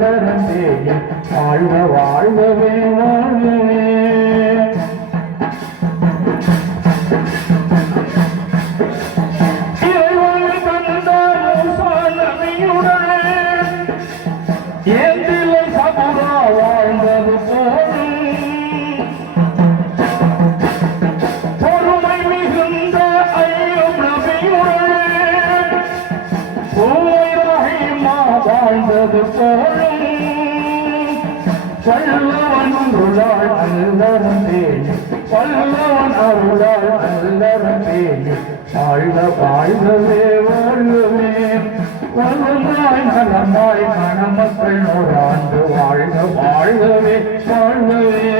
நல்லறந்தே வாழ்க வாழ்கவே வாழ்கவே ஏந்திலும் சபுரா வாழ்ந்தது போதும் பொறுமை மிகுந்த ஐயம் நபியுடன் பூவை ரஹீமா வாழ்ந்தது போலும் பல்லவன் அருளால் அல்லறம் பேணி பல்லவன் அருளால் அல்லறம் பேணி வாழ்க வாழ்கவே வாழ்கவே வல்லமாய் நலமாய் மணமக்கள் நூறாண்டு வாழ்க வாழ்கவே வாழ்கவே